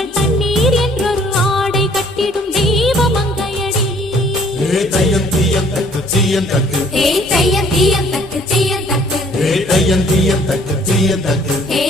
இவள் தண்ணீர் என்றொரு ஆடை கட்டிடும் தெய்வ மங்கையடி ஏ தையம் தீயம் தக்கு சீயம் தக்கு ஏ தையம் தீயம் தக்கு சீயம் தக்கு ஏ தையம் தீயம் தக்கு சீயம் தக்கு ஏ